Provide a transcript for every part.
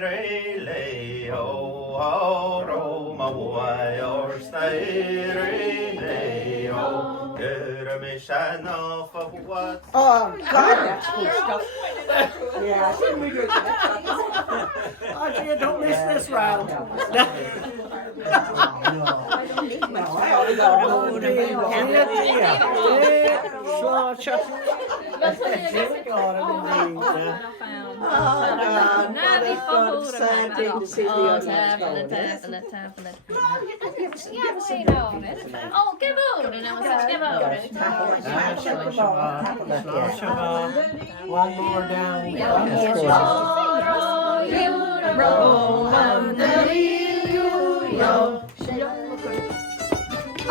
really ho, ro, my wire, stay, really ho. Good, me shine off of what? Oh, God, that's good stuff. Yeah, shouldn't we do that? Oh, gee, don't miss this round. No, I only got a moon and me. Now these folks sad thing to see the other ones tapping. Yeah, wait on it. Oh, give out, and I was like, give out. One more down. You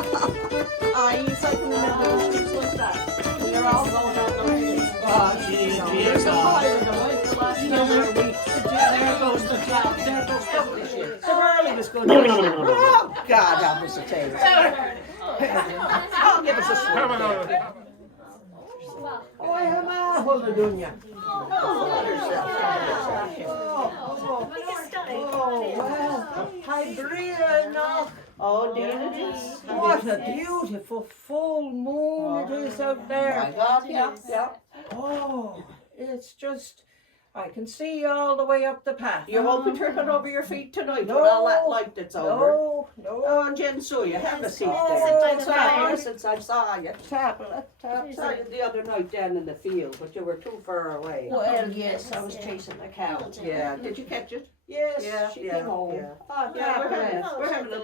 cycling down the streets like that. They're all going down the streets. There's a fire going the last number of weeks. There goes the cloud. There goes the shit. So early was good. Oh, God, help us a taste. Oh, give us a swig. Oh, I have my hold doing ya. Oh, well. Hi, Bria, no. Oh, dear. What a beautiful full moon it is out there. My God, yeah. Oh, it's just, I can see all the way up the path. You won't be tripping over your feet tonight No, with all that light that's over. No. Oh, and Jen, so you have a seat there. Oh, Sorry, since I saw you. Tap. I saw you the other night down in the field, but you were too far away. Well, yes, I was chasing the cow. Yeah, did you catch it? Yes, she came home. Yeah. Oh, Yeah, we're having a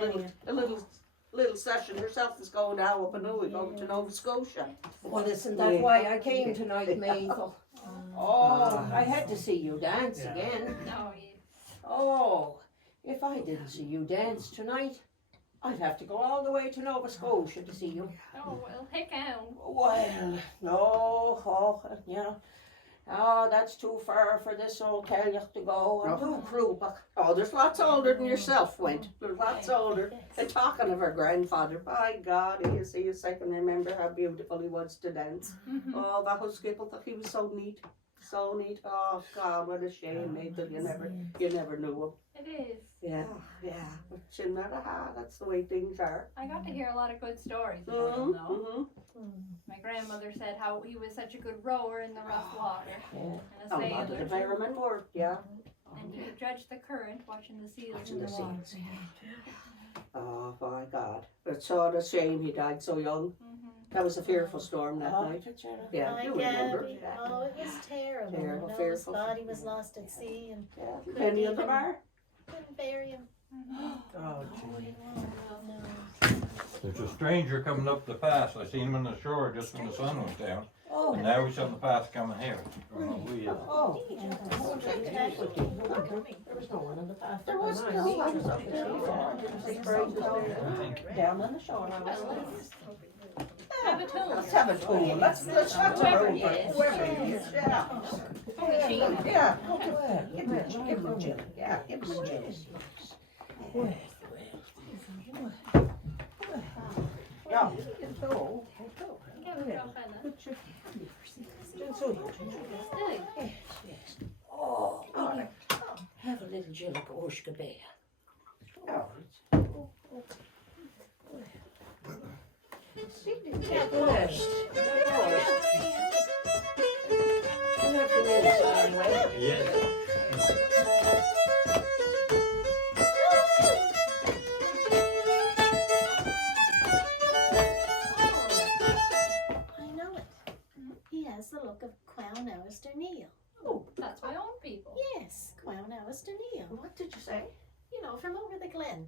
little session. Herself is going now up and over, going to Nova Scotia. Well, listen, that's why I came tonight, Mabel. Oh, I had to see you dance again. Oh, if I didn't see you dance tonight, I'd have to go all the way to Nova Scotia to see you. Oh, well, heck out. Well, no, yeah. Oh, that's too far for this old Gaelic to go. I'm too cruel. Oh, there's lots older than yourself went. There's lots older. And talking of her grandfather, by God, I can remember how beautiful he was to dance. Oh, that was Skipple, he was so neat. So neat. Oh God, what a shame, Mabel. You never knew him. It is. Yeah. But you never had. That's the way things are. I got to hear a lot of good stories about him, though. Mm-hmm. My grandmother said how he was such a good rower in the rough water. And Oh, a not sailor. if I remember. Yeah. And he could judge the current watching the seals Watching in the the water. seals. Oh my God. It's so a shame he died so young. That was a fearful storm that night. Yeah, My you remember. God, oh, it was terrible. Terrible, You know, his fearful. body was lost at sea and Yeah. Any of them are? couldn't bury him. Oh, gee. No. There's a stranger coming up the pass. I seen him on the shore just when the sun was down. Oh, And now he's on the pass coming here. Don't know who he is. oh. There was no one on the path. There was no one. Down on the shore. Have a tune. Let's have a tool. Let's have Whoever a he is. Whoever he is. Yeah. Yeah. Give him a Jill. Yeah, give him a Jill. Yeah. Oh, all right. Have a little Jill of Orshka Bear. Oh. I know it. He has the look of Clown Alistair Neal. Oh, that's my own people. Yes, Clown Alistair Neal. What did you say? You know, from over the glen.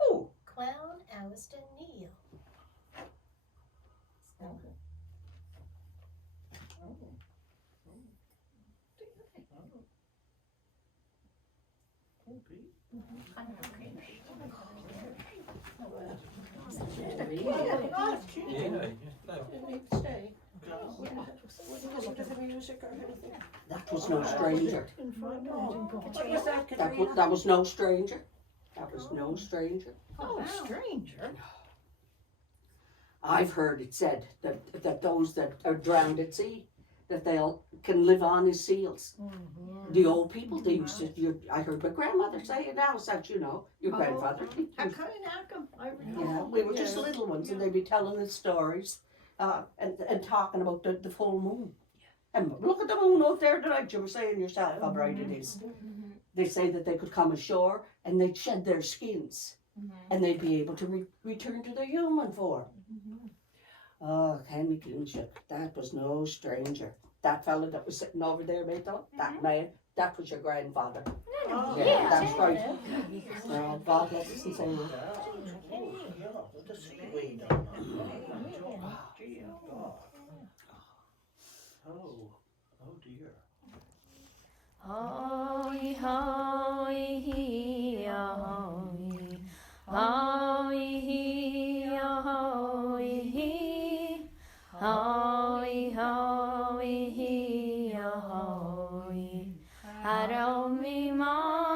Who? Clown Alistair Neal. That was no stranger. That was no stranger. That was no stranger. Oh, stranger. I've heard it said that those that are drowned at sea, that they all can live on is seals. The old people, they used to, I heard my grandmother say it now, that you know, your grandfather. Yeah, we were just little ones and they'd be telling us stories and talking about the full moon. And look at the moon out there tonight, you were saying yourself how bright it is. They say that they could come ashore and they'd shed their skins and they'd be able to return to their human form. Oh, Kenny Kinship, that was no stranger. That fella that was sitting over there, mate, that man, that was your grandfather. Yeah, that's right. God bless us and say The seaweed on Oh dear. Hoy, hoy, hi, hoy. Hoy, hi, hoy, hi. Hoy, hoy, hi, hoy. Haro mi ma.